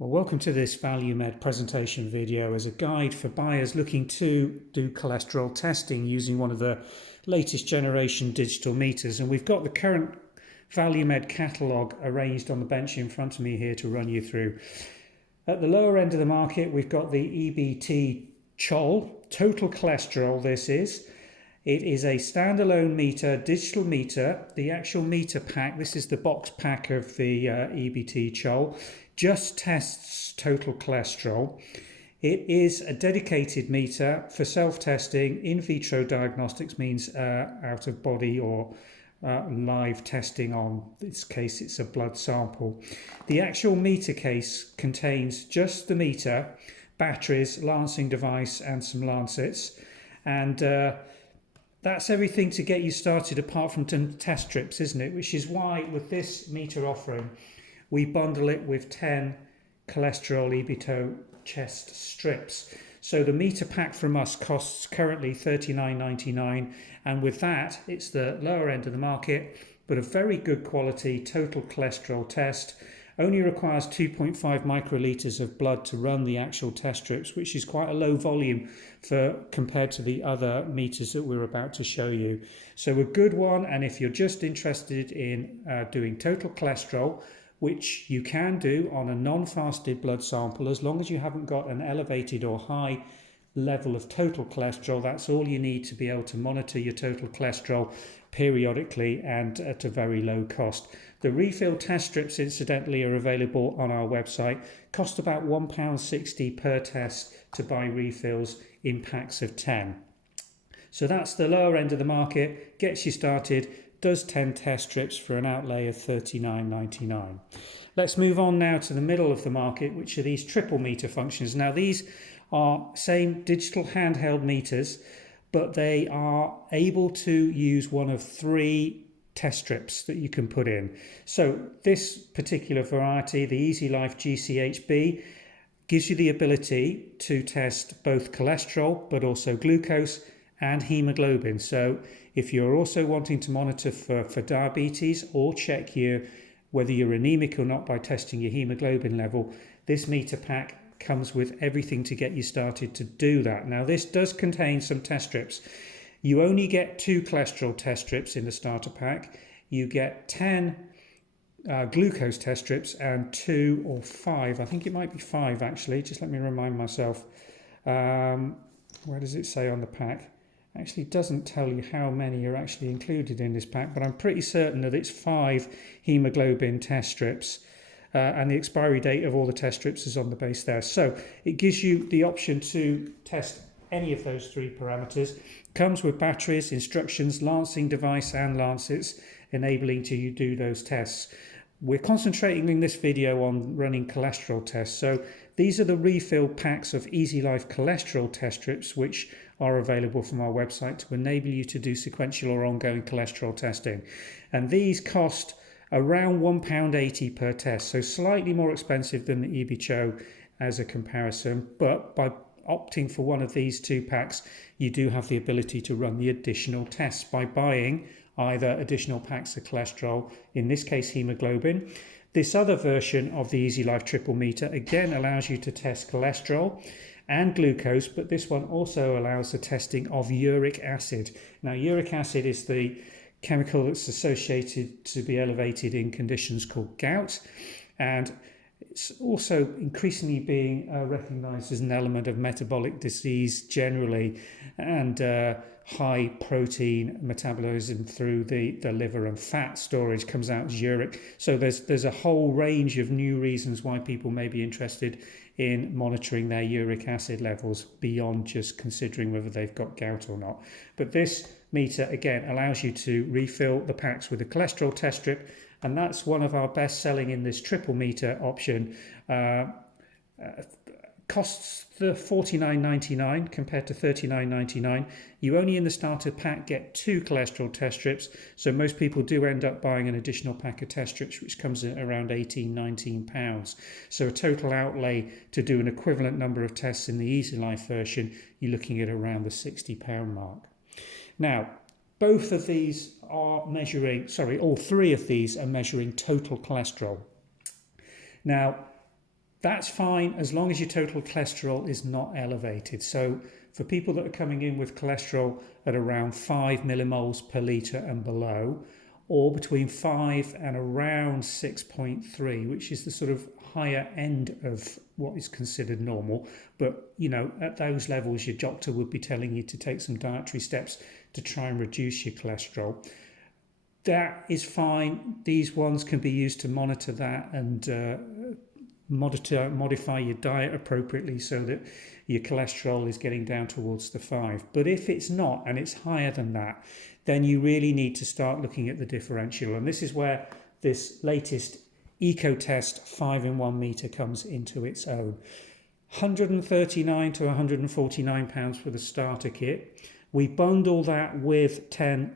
Well, welcome to this Valuemed presentation video as a guide for buyers looking to do cholesterol testing using one of the latest generation digital meters. And we've got the current Valuemed catalogue arranged on the bench in front of me here to run you through. At the lower end of the market, we've got the EBT CHOL, total cholesterol this is. It is a standalone meter, digital meter. The actual meter pack, this is the box pack of the EBT CHOL, just tests total cholesterol. It is a dedicated meter for self-testing. In vitro diagnostics means out of body or live testing. On this case, it's a blood sample. The actual meter case contains just the meter, batteries, lancing device and some lancets, and that's everything to get you started apart from test strips, isn't it? Which is why with this meter offering we bundle it with 10 cholesterol EBT chest strips. So the meter pack from us costs currently $39.99, and with that it's the lower end of the market, but a very good quality total cholesterol test. Only requires 2.5 microliters of blood to run the actual test strips, which is quite a low volume compared to the other meters that we're about to show you. So a good one, and if you're just interested in doing total cholesterol, which you can do on a non-fasted blood sample, as long as you haven't got an elevated or high level of total cholesterol, that's all you need to be able to monitor your total cholesterol periodically and at a very low cost. The refill test strips, incidentally, are available on our website. Cost about £1.60 per test to buy refills in packs of 10. So that's the lower end of the market, gets you started, does 10 test strips for an outlay of $39.99. Let's move on now to the middle of the market, which are these triple meter functions. Now these are same digital handheld meters, but they are able to use one of 3 test strips that you can put in. So this particular variety, the Easy Life GCHB, gives you the ability to test both cholesterol but also glucose and hemoglobin. So if you're also wanting to monitor for diabetes or check whether you're anemic or not by testing your hemoglobin level, this meter pack comes with everything to get you started to do that. Now this does contain some test strips. You only get 2 cholesterol test strips in the starter pack. You get 10 glucose test strips and 2 or 5, I think it might be 5 actually, just let me remind myself. Where does it say on the pack? Actually doesn't tell you how many are actually included in this pack, but I'm pretty certain that it's 5 hemoglobin test strips, and the expiry date of all the test strips is on the base there. So it gives you the option to test any of those 3 parameters. Comes with batteries, instructions, lancing device and lancets, enabling you to do those tests. We're concentrating in this video on running cholesterol tests. So these are the refill packs of Easy Life cholesterol test strips, which are available from our website to enable you to do sequential or ongoing cholesterol testing. And these cost around £1.80 per test, so slightly more expensive than the EBCHO as a comparison, but by opting for one of these 2 packs, you do have the ability to run the additional tests by buying either additional packs of cholesterol, in this case hemoglobin. This other version of the Easy Life triple meter again allows you to test cholesterol and glucose, but this one also allows the testing of uric acid. Now uric acid is the chemical that's associated to be elevated in conditions called gout, and it's also increasingly being recognised as an element of metabolic disease generally, and high protein metabolism through the liver and fat storage comes out as uric. So there's a whole range of new reasons why people may be interested in monitoring their uric acid levels beyond just considering whether they've got gout or not. But this meter again allows you to refill the packs with a cholesterol test strip, and that's one of our best selling in this triple meter option. Costs the $49.99 compared to $39.99. You only in the starter pack get 2 cholesterol test strips, so most people do end up buying an additional pack of test strips, which comes in around £19 So a total outlay to do an equivalent number of tests in the Easy Life version, you're looking at around the £60 mark. Now, both of these are measuring, all 3 of these are measuring total cholesterol. Now, That's fine as long as your total cholesterol is not elevated. So for people that are coming in with cholesterol at around 5 millimoles per litre and below, or between 5 and around 6.3, which is the sort of higher end of what is considered normal. But, you know, at those levels, your doctor would be telling you to take some dietary steps to try and reduce your cholesterol. That is fine. These ones can be used to monitor that and modify your diet appropriately so that your cholesterol is getting down towards the 5. But if it's not and it's higher than that, then you really need to start looking at the differential. And this is where this latest eco test 5-in-1 meter comes into its own. 139 to 149 pounds for the starter kit. We bundle that with 10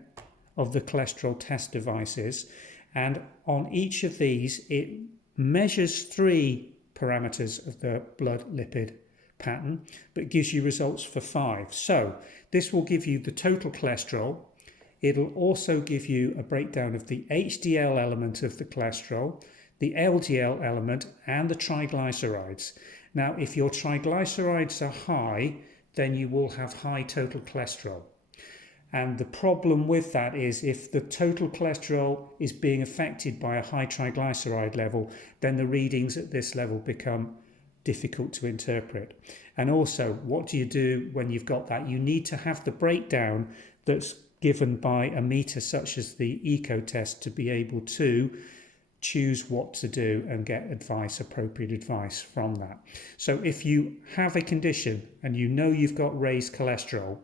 of the cholesterol test devices, and on each of these it measures 3 parameters of the blood lipid pattern but gives you results for 5. So this will give you the total cholesterol. It'll also give you a breakdown of the HDL element of the cholesterol, the LDL element, and the triglycerides. Now, if your triglycerides are high, then you will have high total cholesterol. And the problem with that is if the total cholesterol is being affected by a high triglyceride level, then the readings at this level become difficult to interpret. And also, what do you do when you've got that? You need to have the breakdown that's given by a meter such as the eco test to be able to choose what to do and get advice, appropriate advice from that. So if you have a condition and you know you've got raised cholesterol,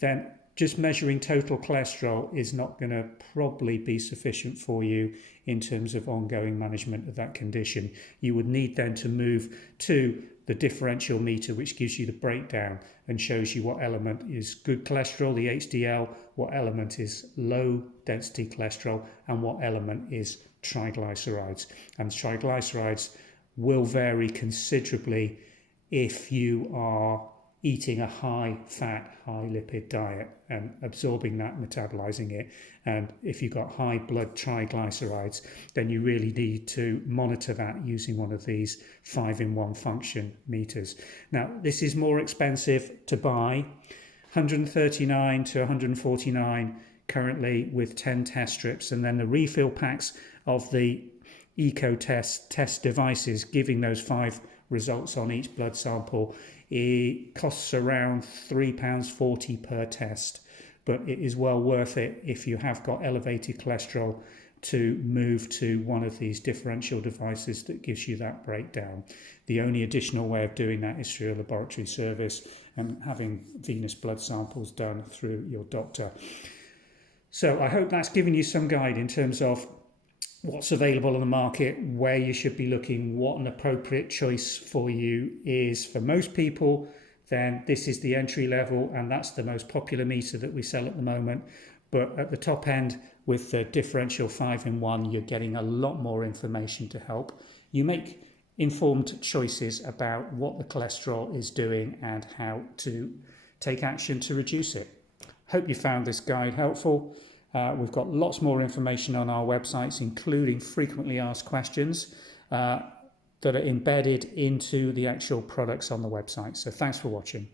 then just measuring total cholesterol is not going to probably be sufficient for you in terms of ongoing management of that condition. You would need then to move to the differential meter, which gives you the breakdown and shows you what element is good cholesterol, the HDL, what element is low density cholesterol, and what element is triglycerides. And triglycerides will vary considerably if you are eating a high fat, high lipid diet and absorbing that, metabolizing it. And if you've got high blood triglycerides, then you really need to monitor that using one of these 5-in-1 function meters. Now, this is more expensive to buy, 139 to 149 currently with 10 test strips, and then the refill packs of the eco test devices giving those 5 results on each blood sample. It costs around £3.40 per test, but it is well worth it if you have got elevated cholesterol to move to one of these differential devices that gives you that breakdown. The only additional way of doing that is through a laboratory service and having venous blood samples done through your doctor. So I hope that's given you some guide in terms of what's available on the market, where you should be looking, what an appropriate choice for you is. For most people, then this is the entry level, and that's the most popular meter that we sell at the moment. But at the top end, with the differential 5-in-1, you're getting a lot more information to help you make informed choices about what the cholesterol is doing and how to take action to reduce it. Hope you found this guide helpful. We've got lots more information on our websites, including frequently asked questions that are embedded into the actual products on the website. So thanks for watching.